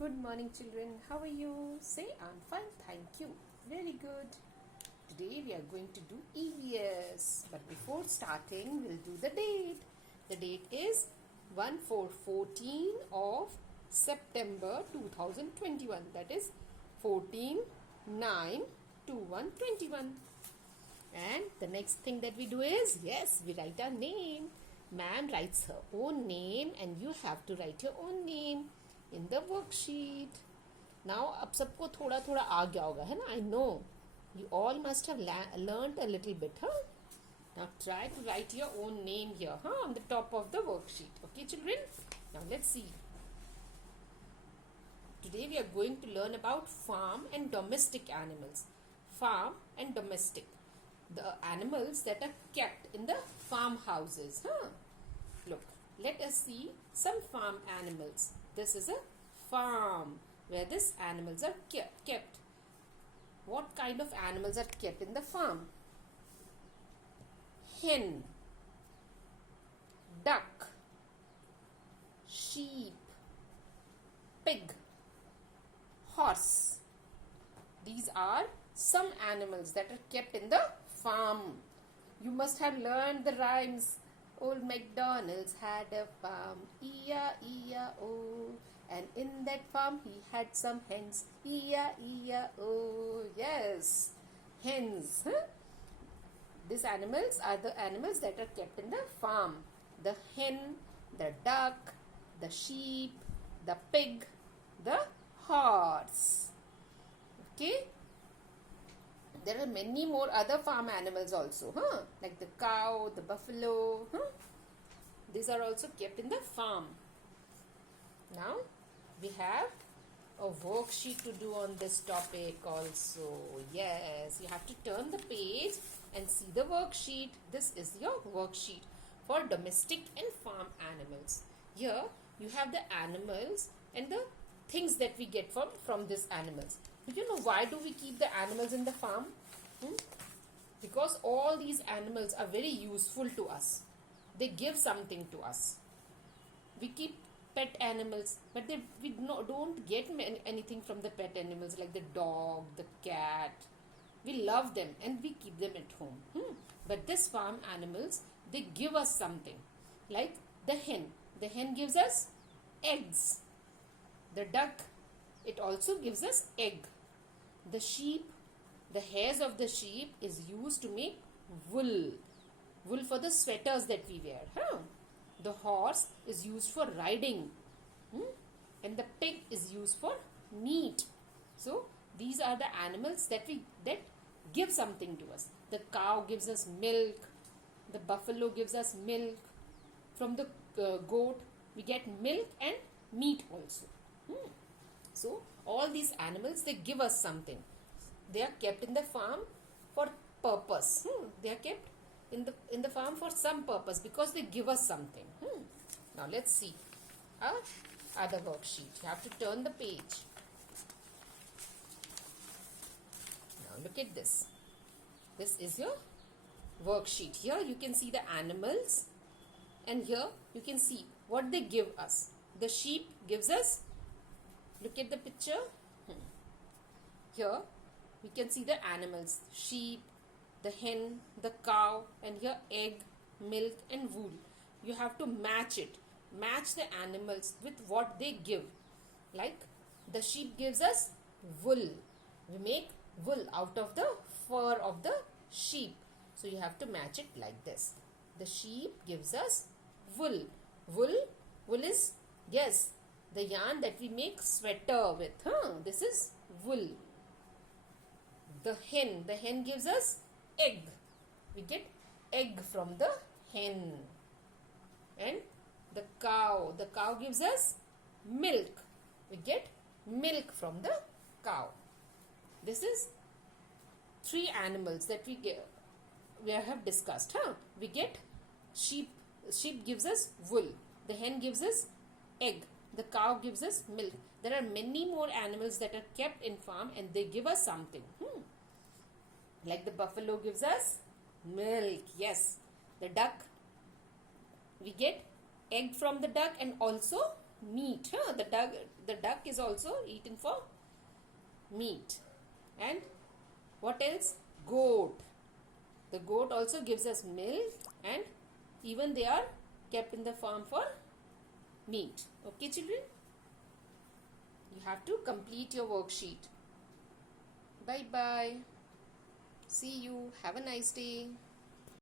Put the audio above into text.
Good morning, children. How are you? Say, I'm fine, thank you. Very good. Today we are going to do EVS. But before starting, we'll do the date. The date is 1/4/14 of September 2021. That is 14/9/2121. And the next thing that we do is, yes, we write our name. Ma'am writes her own name and you have to write your own name in the worksheet. Now, अब सबको थोड़ा थोड़ा आ गया होगा, है ना? I know. You all must have learned a little bit, huh? Now, try to write your own name here, huh? On the top of the worksheet. Okay, children? Now, let's see. Today, we are going to learn about farm and domestic animals. Farm and domestic. The animals that are kept in the farmhouses, huh? Look, let us see some farm animals. This is a farm where these animals are kept. What kind of animals are kept in the farm? Hen, duck, sheep, pig, horse. These are some animals that are kept in the farm. You must have learned the rhymes. Old MacDonald's had a farm, E-I-E-I-O, and in that farm he had some hens, E-I-E-I-O. Yes, hens. Huh? These animals are the animals that are kept in the farm. The hen, the duck, the sheep, the pig, the horse. Okay? There are many more other farm animals also, huh? Like the cow, the buffalo, huh? These are also kept in the farm. Now, we have a worksheet to do on this topic also. Yes, you have to turn the page and see the worksheet. This is your worksheet for domestic and farm animals. Here, you have the animals and the things that we get from these animals. Do you know why do we keep the animals in the farm? Because all these animals are very useful to us. They give something to us. We keep pet animals, but we don't get anything from the pet animals like the dog, the cat. We love them and we keep them at home. But these farm animals, they give us something. Like the hen. The hen gives us eggs. The duck, it also gives us egg. The sheep, the hairs of the sheep is used to make wool. Wool for the sweaters that we wear. Huh? The horse is used for riding. And the pig is used for meat. So, these are the animals that give something to us. The cow gives us milk. The buffalo gives us milk. From the goat, we get milk and meat also. So, all these animals, they give us something. They are kept in the farm for purpose. They are kept in the farm for some purpose because they give us something. Now, let's see our other worksheet. You have to turn the page. Now, look at this. This is your worksheet. Here, you can see the animals. And here, you can see what they give us. The sheep gives us. Look at the picture. Here, we can see the animals. Sheep, the hen, the cow, and here egg, milk, and wool. You have to match it. Match the animals with what they give. Like the sheep gives us wool. We make wool out of the fur of the sheep. So you have to match it like this. The sheep gives us wool. Wool is, yes, the yarn that we make sweater with. This is wool. The hen gives us egg. We get egg from the hen. And the cow gives us milk. We get milk from the cow. This is 3 animals that we have discussed. We get sheep. Sheep gives us wool. The hen gives us egg. The cow gives us milk. There are many more animals that are kept in farm and they give us something. Like the buffalo gives us milk. Yes. The duck, we get egg from the duck and also meat. The the duck is also eaten for meat. And what else? Goat. The goat also gives us milk, and even they are kept in the farm for meat. Okay, children? You have to complete your worksheet. Bye bye. See you. Have a nice day.